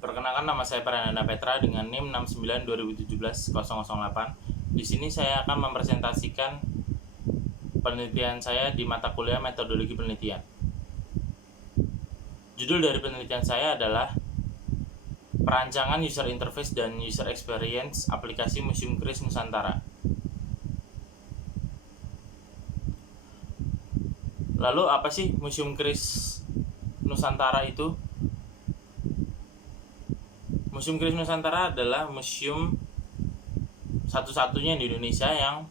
Perkenalkan, nama saya Prananda Petra dengan NIM 692017-008. Di sini saya akan mempresentasikan penelitian saya di mata kuliah metodologi penelitian. Judul dari penelitian saya adalah Perancangan User Interface dan User Experience Aplikasi Museum Keris Nusantara. Lalu apa sih Museum Keris Nusantara itu? Museum Keris Nusantara adalah museum satu-satunya di Indonesia yang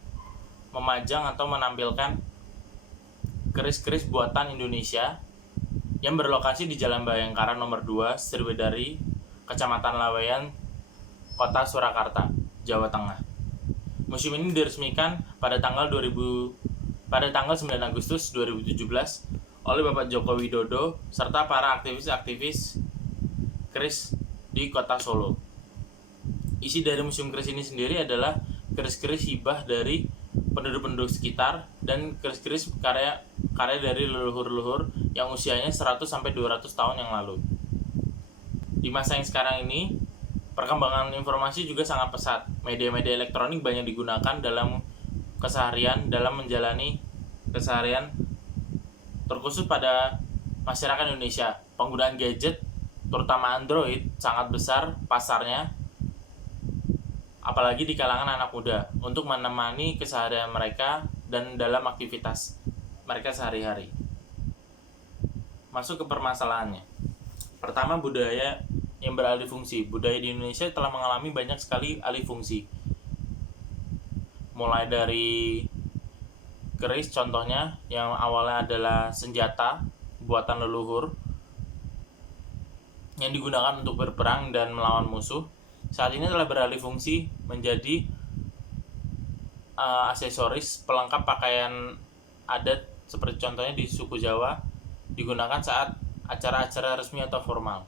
memajang atau menampilkan keris-keris buatan Indonesia yang berlokasi di Jalan Bayangkara nomor 2, Sriwedari, Kecamatan Laweyan, Kota Surakarta, Jawa Tengah. Museum ini diresmikan pada tanggal 9 Agustus 2017 oleh Bapak Joko Widodo serta para aktivis-aktivis keris di Kota Solo. Isi dari Museum Keris ini sendiri adalah keris-keris hibah dari penduduk-penduduk sekitar dan keris-keris karya dari leluhur-leluhur yang usianya 100-200 tahun yang lalu. Di masa yang sekarang ini, perkembangan informasi juga sangat pesat. Media-media elektronik banyak digunakan dalam menjalani keseharian, terkhusus pada masyarakat Indonesia. Penggunaan gadget, terutama Android, sangat besar pasarnya, apalagi di kalangan anak muda, untuk menemani keseharian mereka dan dalam aktivitas mereka sehari-hari. Masuk ke permasalahannya. Pertama, budaya yang beralih fungsi. Budaya di Indonesia telah mengalami banyak sekali alih fungsi. Mulai dari keris contohnya yang awalnya adalah senjata buatan leluhur yang digunakan untuk berperang dan melawan musuh, saat ini telah beralih fungsi menjadi aksesoris pelengkap pakaian adat, seperti contohnya di suku Jawa digunakan saat acara-acara resmi atau formal.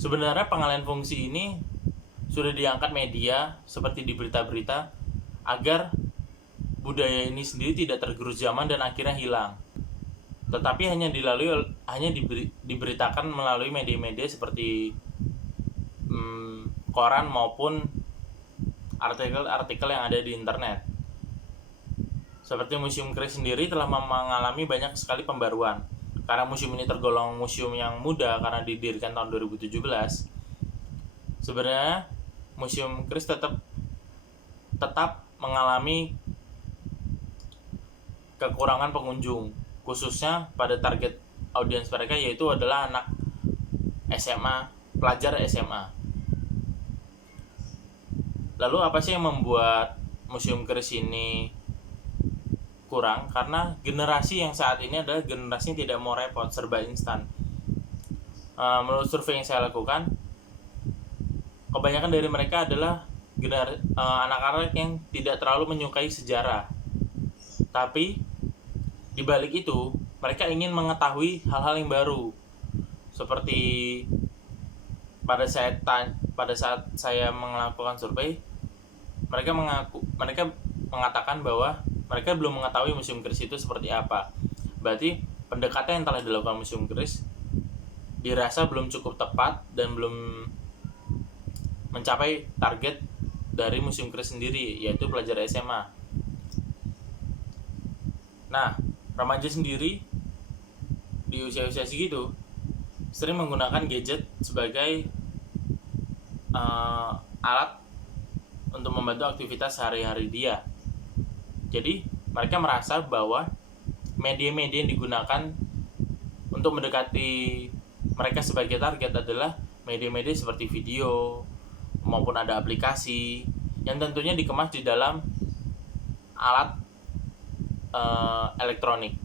Sebenarnya pengalihan fungsi ini sudah diangkat media seperti di berita-berita agar budaya ini sendiri tidak tergerus zaman dan akhirnya hilang. Tetapi hanya diberitakan melalui media-media seperti koran maupun artikel-artikel yang ada di internet. Seperti Museum Keris sendiri telah mengalami banyak sekali pembaruan. Karena museum ini tergolong museum yang muda karena didirikan tahun 2017, sebenarnya Museum Keris tetap mengalami kekurangan pengunjung, khususnya pada target audiens mereka, yaitu adalah anak SMA, pelajar SMA. Lalu apa sih yang membuat Museum Keris ini kurang? Karena generasi yang saat ini adalah generasi yang tidak mau repot, serba instan. Menurut survei yang saya lakukan, kebanyakan dari mereka adalah anak-anak yang tidak terlalu menyukai sejarah. Tapi di balik itu, mereka ingin mengetahui hal-hal yang baru. Seperti pada saat saya melakukan survei, mereka mengatakan bahwa mereka belum mengetahui Museum Keris itu seperti apa. Berarti pendekatan yang telah dilakukan Museum Keris dirasa belum cukup tepat dan belum mencapai target dari Museum Keris sendiri, yaitu pelajar SMA. Nah, remaja sendiri di usia-usia segitu sering menggunakan gadget sebagai alat untuk membantu aktivitas sehari-hari dia. Jadi mereka merasa bahwa media-media yang digunakan untuk mendekati mereka sebagai target adalah media-media seperti video maupun ada aplikasi yang tentunya dikemas di dalam alat elektronik.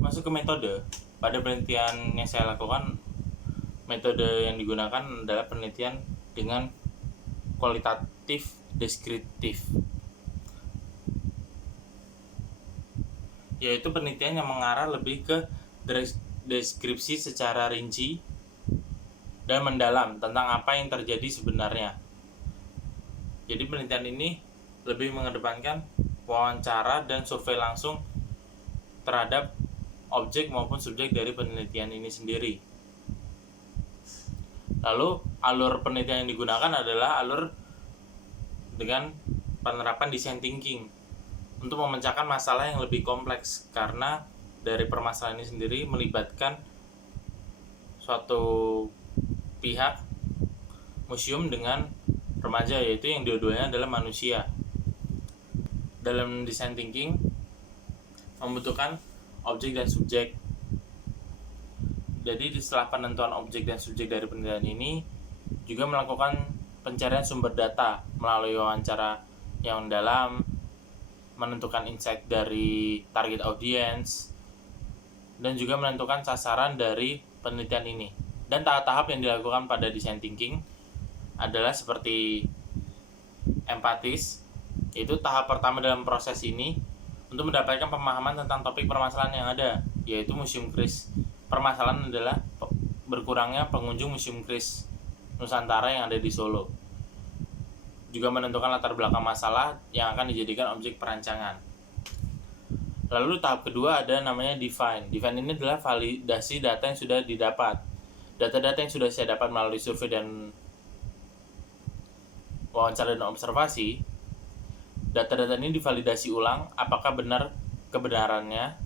Masuk ke metode. Pada penelitian yang saya lakukan, metode yang digunakan adalah penelitian dengan kualitatif deskriptif, yaitu penelitian yang mengarah lebih ke deskripsi secara rinci dan mendalam tentang apa yang terjadi sebenarnya. Jadi penelitian ini lebih mengedepankan wawancara dan survei langsung terhadap objek maupun subjek dari penelitian ini sendiri. Lalu alur penelitian yang digunakan adalah alur dengan penerapan design thinking untuk memecahkan masalah yang lebih kompleks, karena dari permasalahan ini sendiri melibatkan suatu pihak, museum dengan remaja, yaitu yang dua-duanya adalah manusia. Dalam design thinking membutuhkan objek dan subjek. Jadi setelah penentuan objek dan subjek dari penelitian ini, juga melakukan pencarian sumber data melalui wawancara yang mendalam, menentukan insight dari target audience, dan juga menentukan sasaran dari penelitian ini. Dan tahap-tahap yang dilakukan pada design thinking adalah seperti empatis, yaitu tahap pertama dalam proses ini untuk mendapatkan pemahaman tentang topik permasalahan yang ada, yaitu Museum Kris. Permasalahan adalah berkurangnya pengunjung Museum Kris Nusantara yang ada di Solo. Juga menentukan latar belakang masalah yang akan dijadikan objek perancangan. Lalu tahap kedua ada namanya define. Define ini adalah validasi data yang sudah didapat. Data-data yang sudah saya dapat melalui survei dan wawancara dan observasi, data-data ini divalidasi ulang apakah benar kebenarannya,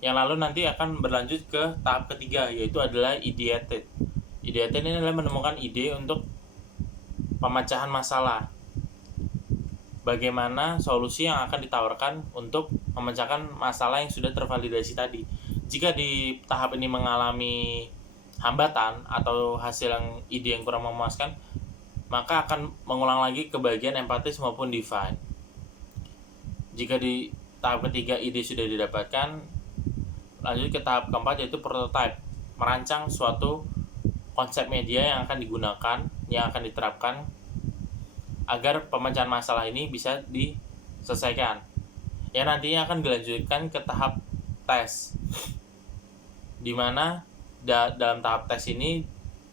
yang lalu nanti akan berlanjut ke tahap ketiga, yaitu adalah ideated. Ideated ini adalah menemukan ide untuk pemecahan masalah. Bagaimana solusi yang akan ditawarkan untuk memecahkan masalah yang sudah tervalidasi tadi. Jika di tahap ini mengalami hambatan atau hasil yang ide yang kurang memuaskan, maka akan mengulang lagi ke bagian empatis maupun define. Jika di tahap ketiga ide sudah didapatkan, lanjut ke tahap keempat, yaitu prototype, merancang suatu konsep media yang akan digunakan, yang akan diterapkan agar pemecahan masalah ini bisa diselesaikan, yang nantinya akan dilanjutkan ke tahap tes, di mana dalam tahap tes ini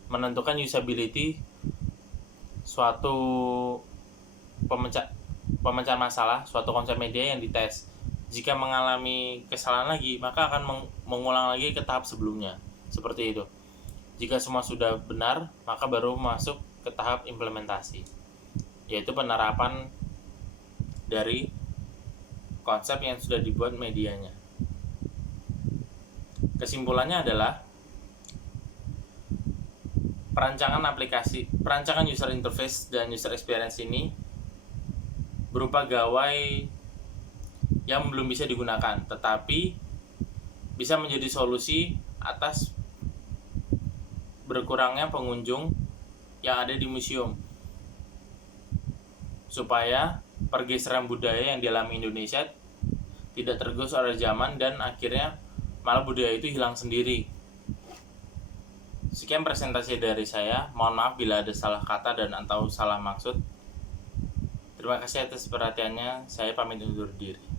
menentukan usability suatu pemecahan masalah, suatu konsep media yang dites. Jika mengalami kesalahan lagi, maka akan mengulang lagi ke tahap sebelumnya, seperti itu. Jika semua sudah benar, maka baru masuk ke tahap implementasi, yaitu penerapan dari konsep yang sudah dibuat medianya. Kesimpulannya adalah perancangan user interface dan user experience ini berupa gawai yang belum bisa digunakan, tetapi bisa menjadi solusi atas berkurangnya pengunjung yang ada di museum, supaya pergeseran budaya yang dialami Indonesia tidak tergerus oleh zaman dan akhirnya malah budaya itu hilang sendiri. Sekian presentasi dari saya. Mohon maaf bila ada salah kata dan atau salah maksud. Terima kasih atas perhatiannya. Saya pamit undur diri.